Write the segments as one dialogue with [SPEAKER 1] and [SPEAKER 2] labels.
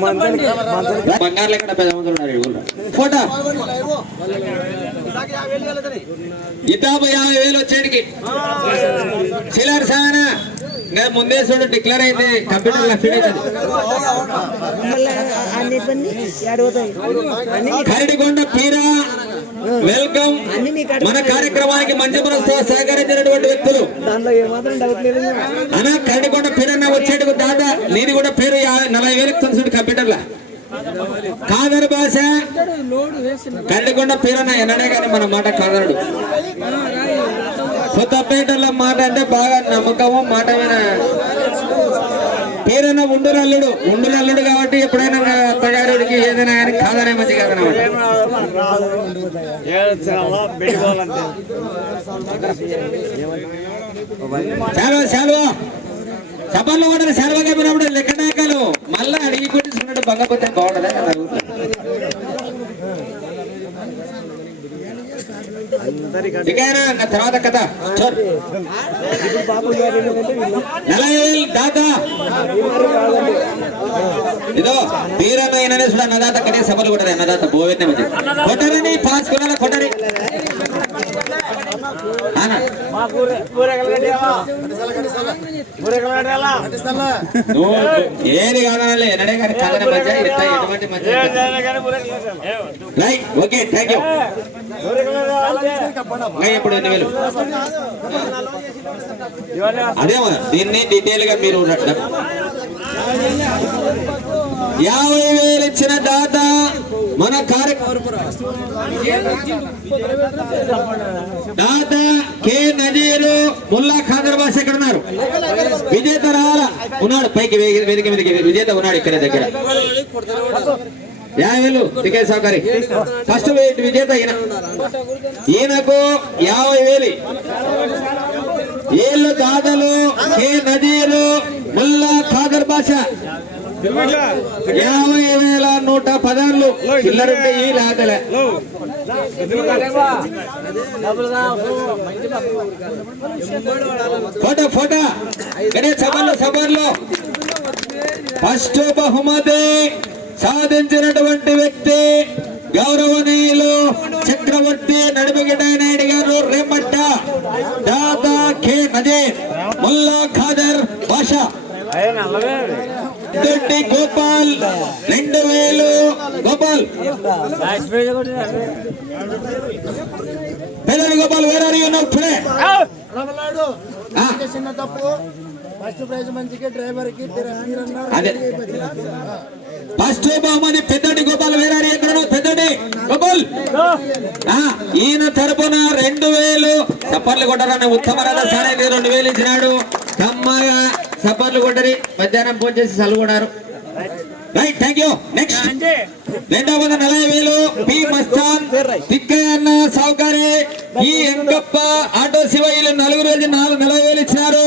[SPEAKER 1] బంగారు. ఫోటో. ఇతాబు యాభై వేలు వచ్చేటికి. చిల్లర సాగన ఇంకా ముందే చూడు డిక్లేర్ అయింది. కంప్యూటర్లో ఫీడ్ కరడికొండ పీరా వెల్కమ్ మన కార్యక్రమానికి మంచి మనసుతో సహకరించినటువంటి వ్యక్తులు. అనా కరడికొండ పీరన్న వచ్చేటికి దాదా నేను కూడా పేరు నలభై వేలకు తెలుసు కంప్యూటర్ కాదరు భాష. కరడికొండ పీరన్న ఎన్నడే కానీ మన మాట కాదరుడు. కొత్తపేటలో మాట అంటే బాగా నమ్మకము మాట మీద ఉండునల్లుడు ఉండురల్లుడు ఉండురల్లుడు కాబట్టి ఎప్పుడైనా నా అత్తగారికి ఏదైనా కానీ కాదనే మంచి కాదనమాట శాలువ శాలువ. సభల్లో కూడా శాలువగా పోయినప్పుడు లెక్కనాయకాలు మళ్ళీ అడిగి కొట్టించుకున్నట్టు బంగపోతే బాగుంటుందని నేను అడుగుతున్నాను ఇకైనా నా తర్వాత కథ. చూడు. దాదా. ఇదో తీరమైన చూడ అన్నదాత కనీస సభలు కూడా అన్నదాత బోవెన్నే మంచి కొట్టరని పాస్ కొట్టరి. ఏది కావాలే ఎన్నడే కానీ కథన మధ్య ఇట్లా ఎటువంటి మధ్య రైట్ ఓకే థ్యాంక్ యూ ఇప్పుడు ఎన్ని వేలు? అదే దీన్ని డీటెయిల్గా మీరు యాభై వేలు ఇచ్చిన దాత మన కార్యక్రమం దాత కె నజీరు ముల్లా ఖాదర్ బాస్ ఎక్కడ ఉన్నారు విజేత రావాల ఉన్నాడు. పైకి వెనుక వెనుక విజేత ఉన్నాడు ఇక్కడ దగ్గర. యాభై వేలు టికెట్ సౌకర్యం. ఫస్ట్ విజేత ఈయన. ఈయనకు యాభై వేలు. ఏళ్ళు దాదలు కే నదీలు ముల్లా ఖాదర్ బాష. యాభై వేల నూట పదార్లు చిల్లరుంటే ఈ లాగలే. Photo photo. గణేష్ సభల్లో సభల్లో ఫస్ట్ బహుమతి సాధించినటువంటి వ్యక్తి గౌరవనీయులు చక్రవర్తి నడిమగిడ నాయుడు గారు రేమట్ట దాదా కె నజీర్ ముల్లా ఖాదర్ బాషా. దొడ్డి గోపాల్ రెండు వేలు. గోపాల్. పెళ్ళని గోపాల్ వేరే ఉన్నావు ఇప్పుడే
[SPEAKER 2] చిన్న తప్పు. ఫస్ట్ ప్రైజ్ మంచికి డ్రైవర్కి
[SPEAKER 1] అదే. ఫస్ట్ బహుమతి పెద్దటి గోపాల్ వేరారి ఎక్కడో పెద్దటి గోపాల్. ఈయన తరపున రెండు వేలు. సప్పర్లు కొట్టారని ఉత్తమ రథసానికి రెండు వేలు ఇచ్చినాడు. కమ్మగా సప్పర్లు కొట్టరి మధ్యాహ్నం ఫోన్ చేసి సలుగున్నారు రైట్ థ్యాంక్ యూ నెక్స్ట్ రెండవ వంద నలభై వేలు పి మస్తాన్ తిక్కయ్యన్న సౌకర్య ఈ ఎంకప్ప ఆటో శివయ్యలు నలుగురు వేలు నాలుగు నలభై వేలు ఇచ్చినారు.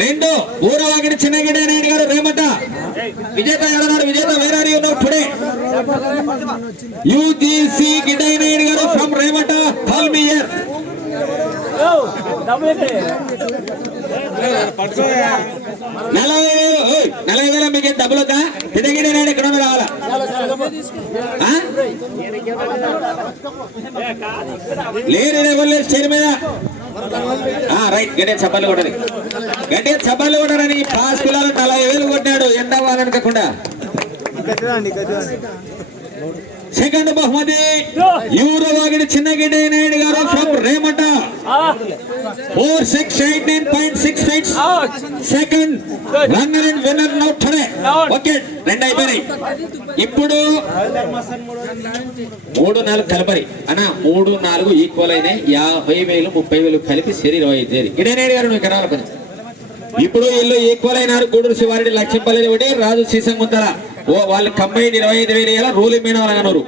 [SPEAKER 1] రెండు ఊరవాగిడి చిన్నగిడి నాయుడు గారు రేమట విజేత ఎడనాడు విజేత వేరారి ఉన్నావు టుడే. యూజీసీ గిడ్డయ్య నాయుడు గారు from Remata call me year నలభై వేలు నలభై వేల మీకు డబ్బులు వద్దా గిడ్డగిడి నాయుడు ఎక్కడ రావాలా లేరు ఎవరు లేరు స్టేజ్ మీద రైట్ గట్టిగా చప్పట్లు కొట్టని గట్టిగా చప్పట్లు కొట్టరని పాస్ పిల్లలు నలభై వేలు కొట్టినాడు ఎండ వాళ్ళనుకోకుండా సెకండ్ బహుమతి. యూరవాగిడి చిన్నగిడ్డి నాయుడు గారు from Remata. Four six eight nine point six five second runner and winner now today okay రెండు అయిపోయినాయి. ఇప్పుడు మూడు నాలుగు కలపరి. అన్న మూడు నాలుగు ఈక్వల్ అయినాయి. యాభై వేలు ముప్పై వేలు కలిపి సరి ఇరవై ఐదు ఇడేనాయుడు గారు నువ్వు కొంచెం ఇప్పుడు వీళ్ళు ఈక్వల్ అయినారు. గూడూరు శివారెడ్డి లక్ష్మీపల్లి ఒకటి రాజు ఓ వాళ్ళు కంబైన్ ఇరవై ఐదు వేలు వేయాలి రూల్ మీన వాళ్ళనూరు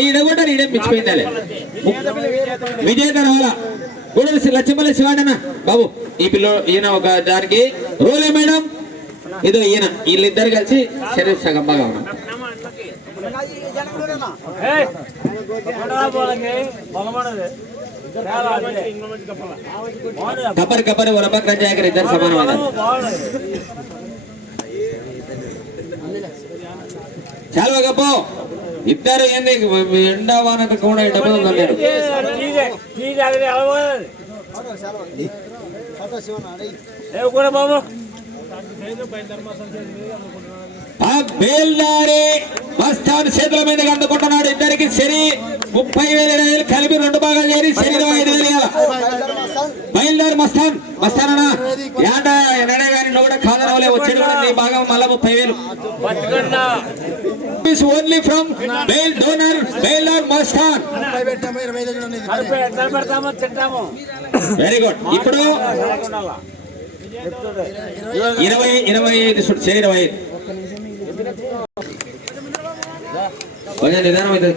[SPEAKER 1] ఈడ కూడా ఈడే మించిపోయిందాలే? విజేత రావాలా గూడూరు శ్రీ లక్ష్మీపల్లి బాబు ఈ పిల్ల ఈయన ఒక దానికి రూలే మేడం ఇదో ఈయన వీళ్ళిద్దరు కలిసి శరీర సగం బాగా ఉన్నాం. కబర్ కబర్ వరపక్ర జాగర్ ఇద్దరు సమానమైన చాలా గప్పో ఇద్దరు ఏంది? ఎండ వానకు కూడా డబ్బులు ఉందన్నారు
[SPEAKER 2] ఫోటో శివన్ అడై
[SPEAKER 3] బాబు
[SPEAKER 1] బేల్దారి మస్తాన్ చేతుల మీద అందుకుంటున్నాడు ఇద్దరికి శని ముప్పై వేల ఇరవై వేలు కలిపి రెండు భాగాలు చేరి ఇరవై ఐదు వేలు ఇవ్వాల. బయలుదేరి మస్తాన్. మస్తాన్. అన్న ఏంట ఎన్నడే కానీ నువ్వు కూడా కాదనవలే వచ్చేది కూడా నీ భాగం మళ్ళా ముప్పై వేలు. Only from bail donor Beldar Mastan very good ఇప్పుడు ఇరవై ఇరవై ఐదు ఇరవై ఐదు. కొంచెం నిదానం అయితే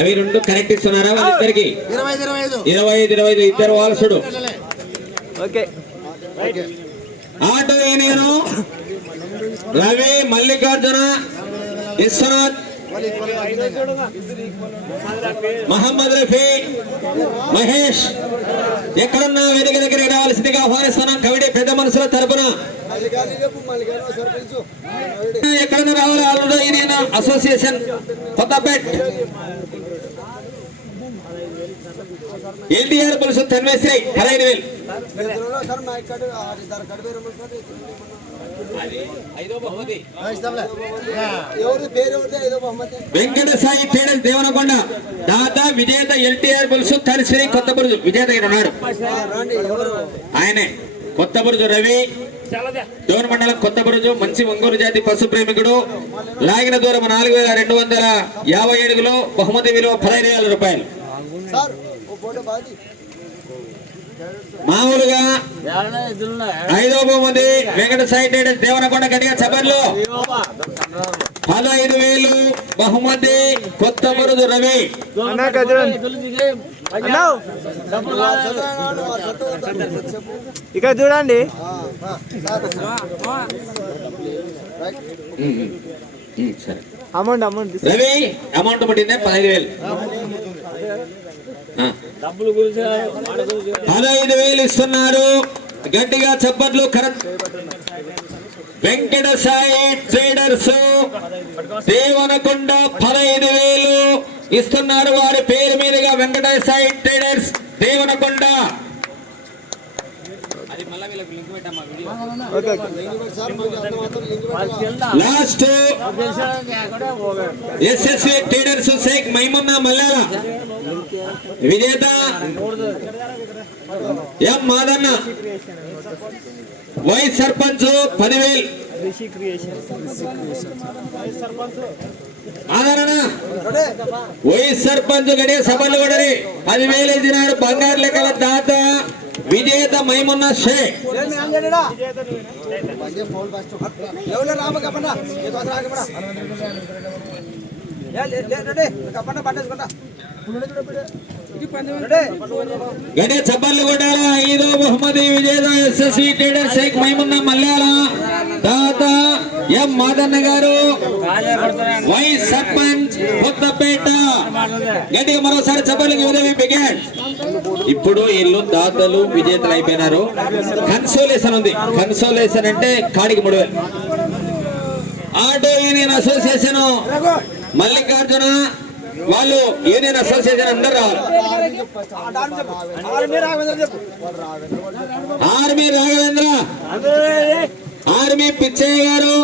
[SPEAKER 1] అవి రెండు కరెక్ట్ ఇస్తున్నారా వాళ్ళిద్దరికి
[SPEAKER 2] ఇరవై ఐదు ఇరవై ఐదు.
[SPEAKER 1] ఇద్దరు వారసుడు
[SPEAKER 4] ఓకే.
[SPEAKER 1] ఆటో నేను రవి మల్లికార్జున విశ్వనాథ్ మహమ్మద్ రఫీ మహేష్. ఎక్కడున్నా వేదిక దగ్గర రావాల్సిందిగా ఆహ్వానిస్తున్నాం. కమిటీ పెద్ద మనుషుల తరపున. ఎక్కడ రావాలి? Already union association Kothapet NTR Parishad తన్వేశ్రీ పదహైదు వేలు వెంకట సాయి ట్రేడర్స్ దేవనకొండ దాదా విజేత ఎల్టీఆర్ పులుసు తనిశ్రీ కొత్త బురుజు విజేత ఇక్కడ ఉన్నాడు. ఆయనే కొత్త బురుజు రవి దూర మండలం కొత్త బురుజు మంచి ఒంగోలు జాతి పశు ప్రేమికుడు. లాగిన దూరం నాలుగు వేల రెండు వందల యాభై ఏడుగులో బహుమతి విలువ పదహైదు వేల రూపాయలు. మామూలుగా ఐదో బహుమతి వెంకట సాయి ట్రేడర్స్ దేవనకొండ గట్టిగా చబర్లు పదహైదు వేలు బహుమతి కొత్త బురుజు రవి
[SPEAKER 4] అన్నా ఇక్కడ చూడండి.
[SPEAKER 1] సరే
[SPEAKER 4] అమౌంట్ అమౌంట్
[SPEAKER 1] రవి అమౌంట్ పట్టిందే పదహైదు వేలు. పదహైదు వేలు ఇస్తున్నారు గట్టిగా చప్పట్లు కరెక్ట్. వెంకట సాయి ట్రేడర్స్ దేవనకొండ పదహైదు వేలు. ఇస్తున్నారు వారి పేరు మీదుగా Venkata Sai traders Devanakonda.
[SPEAKER 4] Okay okay.
[SPEAKER 1] Last SSV traders Shaik Maimunna Mallala విజేత. ఎం మాదన్న. వైస్ సర్పంచ్ పదివేలు. ఆదరణ. వైస్ సర్పంచ్ గడే సభలు కొడరి పదివేలు ఇచ్చినాడు బంగారు లెక్కల దాత విజేత మైమున్నా షేక్ గడే చప్పట్లు కొట్టాల? ఐదో బహుమతి విజేత SSV trader Shaik Maimunna Malyala M Madanna గారు? వైస్ సర్పంచ్ కొత్తపేట గట్టిగా మరోసారి చప్పట్లకి ఉదవి బిగాడ్ ఇప్పుడు వీళ్ళు దాతలు విజేతలు అయిపోయినారు. కన్సోలేషన్ ఉంది. కన్సోలేషన్ అంటే కాడికి మూడు వేలు. ఆటో యూనియన్ అసోసియేషన్ మల్లికార్జున వాళ్ళు యూనియన్ అసోసియేషన్ అందరు రావాలి. ఆర్మీ రాఘవేంద్ర. ఆర్మీ పిచ్చయ్య గారు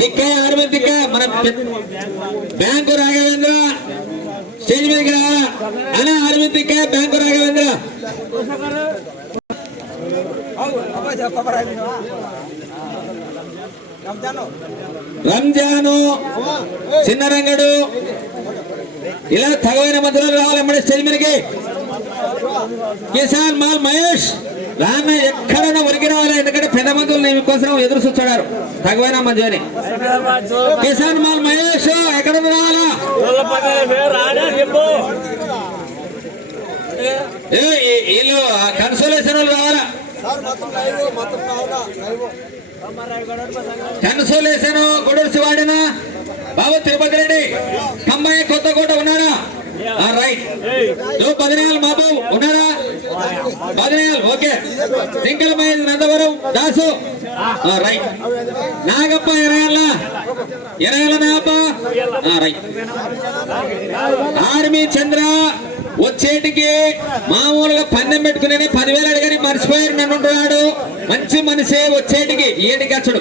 [SPEAKER 1] తిక్కయ్య ఆర్మీ తిక్క మన బ్యాంకు రాఘవేంద్ర. స్టేజ్ మీదకి రావాలా అలా ఆర్మీ తిక్కయ్య బ్యాంకు రాఘవేంద్ర. రంజాను చిన్నరంగడు. ఇలా తగవైన మధ్యలో రావాలి అమ్మడి స్టేజ్ మీదకి. కిసాన్ మాల్ మహేష్. రాన్న ఎక్కడైనా ఉరికిన రావాలి ఎందుకంటే పెద్ద మంత్రులు నేను కోసం ఎదురు చూస్తున్నారు తగవైన మధ్యని కిసాన్ మాల్ మహేష్ ఎక్కడ రావాలా వీళ్ళు కన్సోలేషన్ వాళ్ళు రావాలా? కన్సోలేషన్ గొడవసి వాడినా బాబు తిరుపతి రెడ్డి కమ్మాయి కొత్తకోట ఉన్నాడా? రైట్ నువ్వు పదినేలు బాబు ఉన్నాడా okay single mile Nandavaram Dasu ఆ, రైట్ నాగప్ప ఇరవై ఇరవై నాగప్ప ఆ, రైట్ ఆర్మీ చంద్ర వచ్చేటికి మామూలుగా పందెం పెట్టుకుని పదివేలు అడిగని మర్చిపోయారు నన్ను ఉంటున్నాడు మంచి మనిషే వచ్చేటికి ఏటికి అచ్చడు.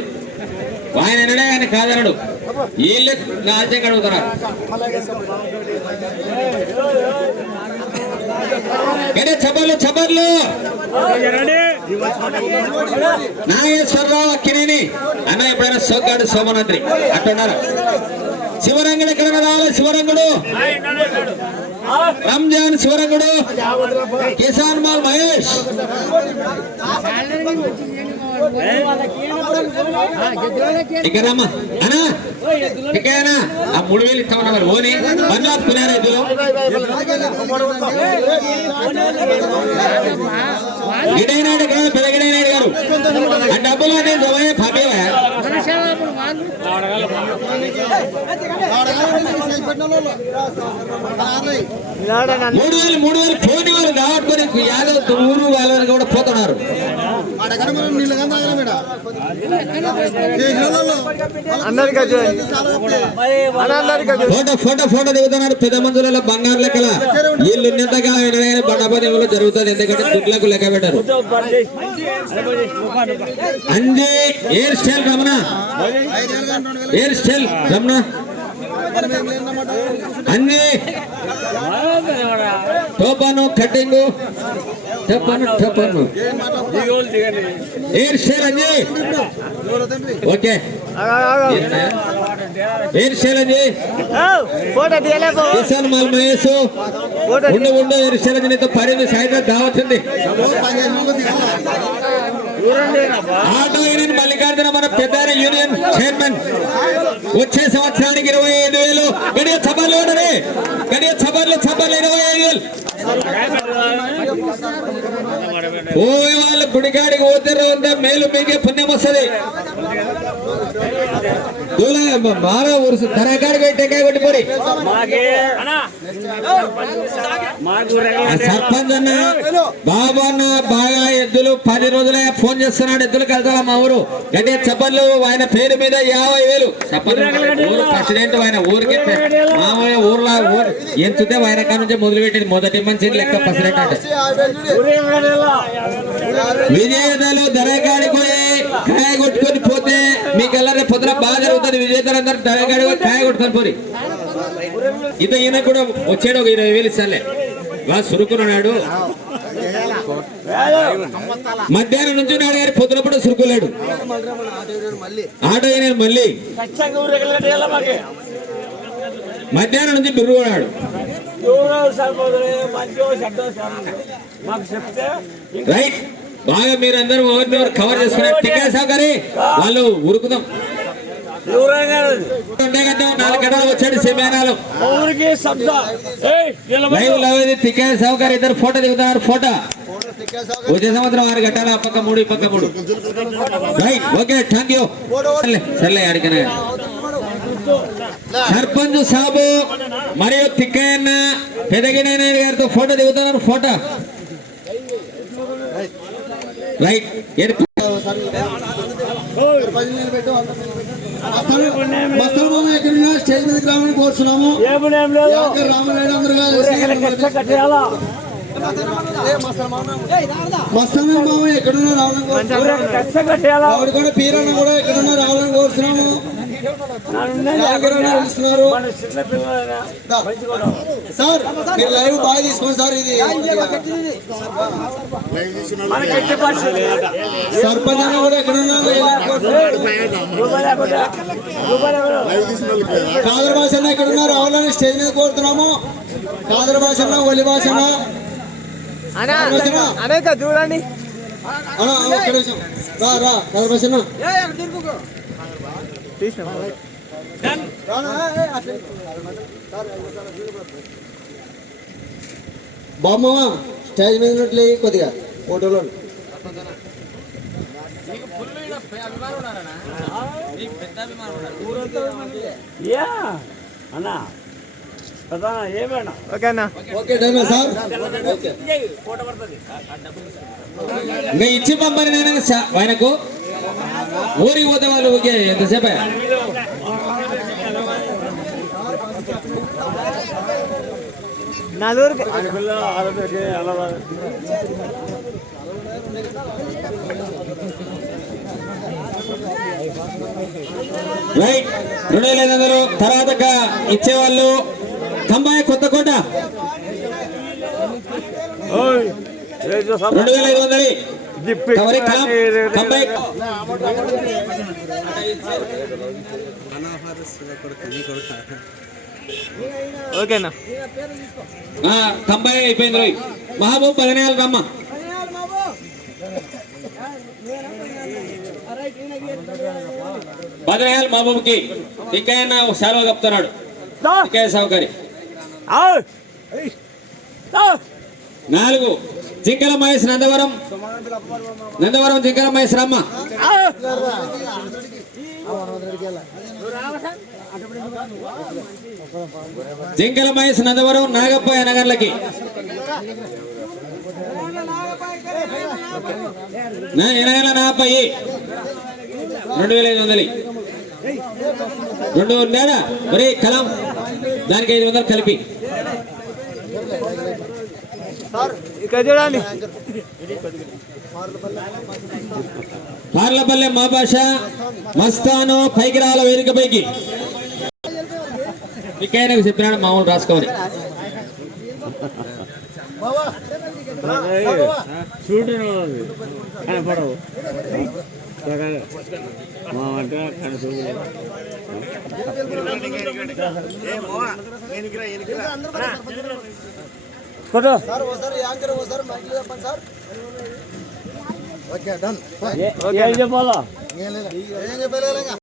[SPEAKER 1] ఆయన ఆయన కాదనడు వీళ్ళే రాజ్యం అడుగుతున్నారు గడే చబర్లు చబర్లు నాగేశ్వరరావు అక్కినేని అన్న ఎప్పుడైనా సోగ్గాడు సోమనంత్రి అట్టున్నారు శివరంగుడు ఎక్కడ రావాలి? శివరంగుడు! రంజాన్ శివరంగుడు! కిసాన్ మాల్ మహేష్! ఇక్కడ అనా ఇక్కడనా? ఆ మూడు వేలు ఇస్తామన్నా మరి? ఓని. బండ్లు ఆపుకున్నారా ఎద్దులు గిడైనాడు కాదు పెద్ద గిడైనాడు గారు. ఆ డబ్బులు అంటే మూడు వేలు మూడు వేలు పోటీ వాళ్ళు కాబట్టి యాదవ్ ఊరు వాళ్ళని కూడా పోతున్నారు. ఫోటో ఫోటో ఫోటో పెద్ద మందులలో బంగారు లెక్కల. వీళ్ళు ఉన్నంతగా బండపదేవులు జరుగుతుంది. ఎందుకంటే దుడ్లకు లెక్క పెట్టారు. Anji hair style Ramana. Hair style Ramana. అన్ని. టోపాను కటింగ్. టోపాను టోపాను. Hair style Anji okay. Hair style
[SPEAKER 4] అండి ఫోటో తీయలేపు
[SPEAKER 1] కిసాన్ మాల్ మహేష్. ఉండు ఉండు హెయిర్ స్టైల్ అండి నీతో పడింది. సాయంత్రం దావచ్చింది. ఆటో యూనియన్ మల్లికార్జున మన పెద్ద యూనియన్ చైర్మన్. వచ్చే సంవత్సరానికి ఇరవై ఐదు వేలు. గడియ సభలు ఉండని. గడియ సభలు సభలు ఇరవై ఐదు వేలు. పోయే వాళ్ళు గుడికాడికి పోతే రోజంతా మేలు మీకే పుణ్యం వస్తుంది. బాగా ఊరుసు కొట్టిపోరి ఆ సర్పంచ్ అన్న బాబు అన్న బాగా ఎద్దులు పది రోజులే ఫోన్ చేస్తున్నాడు. ఎద్దులు కలుతా మా ఊరు? గట్టి చప్పట్లు ఆయన పేరు మీద యాభై వేలు. ఊరు ప్రెసిడెంట్ ఆయన ఊరికి మామయ్య ఊర్లో ఊరు ఎంచుతే ఆయన కాడ నుంచి మొదలుపెట్టింది. మొదటి మంచి లెక్క ప్రెసిడెంట్ అంటే. విజేతలు ధరగాడికి పోయి కాయ కొట్టుకొని పోతే మీకు కూడా బాగా జరుగుతుంది. విజేతలందరూ టైగాడు పోరి. ఇంత ఈయన కూడా వచ్చాడు ఒక ఇరవై వేలు ఇస్తాలే బాగా సురుకున్నాడు మధ్యాహ్నం నుంచి నాడు గారి పొద్దునప్పుడు సురుకులేడు. ఆటో మళ్ళీ. మధ్యాహ్నం నుంచి
[SPEAKER 3] బిరుగున్నాడు
[SPEAKER 1] రైట్. బాగా మీరందరూ ఎవరిని కవర్ చేసుకున్నారు టికెట్ సాగరే వాళ్ళు ఉరుకుదాం.
[SPEAKER 3] ఎవరైనా
[SPEAKER 1] ఉండే ఇద్దరు ఫోటో దిగుతున్నారు ఫోటో. వచ్చే సంవత్సరం ఆరు గట్టాల పక్క మూడు ఈ పక్క మూడు. Right okay thank you. సర్లే సర్లే అడిగిన సర్పంచ్ సాబు మరియు తిక్కయ్యన్న పెదగినాయన గారితో ఫోటో దిగుతున్నారు ఫోటో. రైట్ ఏది
[SPEAKER 2] ఎక్కడున్నా స్టేజ్ మీదకి రావాలని కోరుతున్నాము రామనాయుడు అందరూ
[SPEAKER 3] కట్టేయాలా
[SPEAKER 2] మస్తమే మామ ఎక్కడున్నా రావాలని కోరుతున్నాము ఆవిడ కూడా పీరన్న కూడా ఎక్కడున్నా రావాలని కోరుతున్నాము సార్ మీరు లైవ్ బాగా తీసుకోండి సార్ ఇది సర్పంచ్ అన్న కూడా
[SPEAKER 3] లేకుండా
[SPEAKER 2] కాదర్ భాష అన్న ఎక్కడున్నా రావాలని స్టేజ్ మీద కోరుతున్నాము. కాదర్ భాష అన్న ఒలి భాష అన్న
[SPEAKER 4] చూడండి.
[SPEAKER 2] రా రా కాదర్ భాష అన్న
[SPEAKER 4] తీసిన
[SPEAKER 2] బామ్మా స్టేజ్ మీద ఉన్నట్లే కొద్దిగా ఫోటోలో.
[SPEAKER 3] యా అన్నా. కదా ఏమన్నా
[SPEAKER 4] ఓకే అన్న.
[SPEAKER 2] Okay done sir.
[SPEAKER 1] ఇంకా ఇచ్చి పంపని ఆయనకు. ఊరికి పోతే వాళ్ళు ఓకే ఎంతసేపే రైట్ రెండు వేల ఐదు వందలు తర్వాత ఇచ్చేవాళ్ళు కంబాయి కొత్త కోట రెండు వేల ఐదు వందలు కవరి కలం కంబాయి
[SPEAKER 4] ఓకే అన్న
[SPEAKER 1] ఆ, కంబాయి అయిపోయింది రోయ్. మహబూబ్ పదినేయాలు రమ్మ. పదినేయాలు మహబూబ్కి. ఇంకా సెలవు చెప్తున్నాడు ఇంకా సౌకర్యం నాలుగు. జింకల మహేష్ నందవరం. నందవరం జింకల మహేష్ రమ్మ. జింకల మహేష్ నందవరం నాగప్ప నగర్లకి. నా ఎనగల నాపై రెండు వేల ఐదు వందలు. రెండు వందల ఒరే కలం. దానికి ఐదు వందలు కలిపి.
[SPEAKER 4] ఇక్కడ చూడండి
[SPEAKER 1] పార్లపల్లె మా భాష మస్తాను పైకి రావాల వేదిక పైకి మీకైనా చెప్పినాడు మామూలు రాసుకోవాలి
[SPEAKER 3] చూడు కనపడవు
[SPEAKER 2] ఓకే డన్.
[SPEAKER 3] ఏం చెప్పాలా?
[SPEAKER 2] ఏం చెప్పలేదు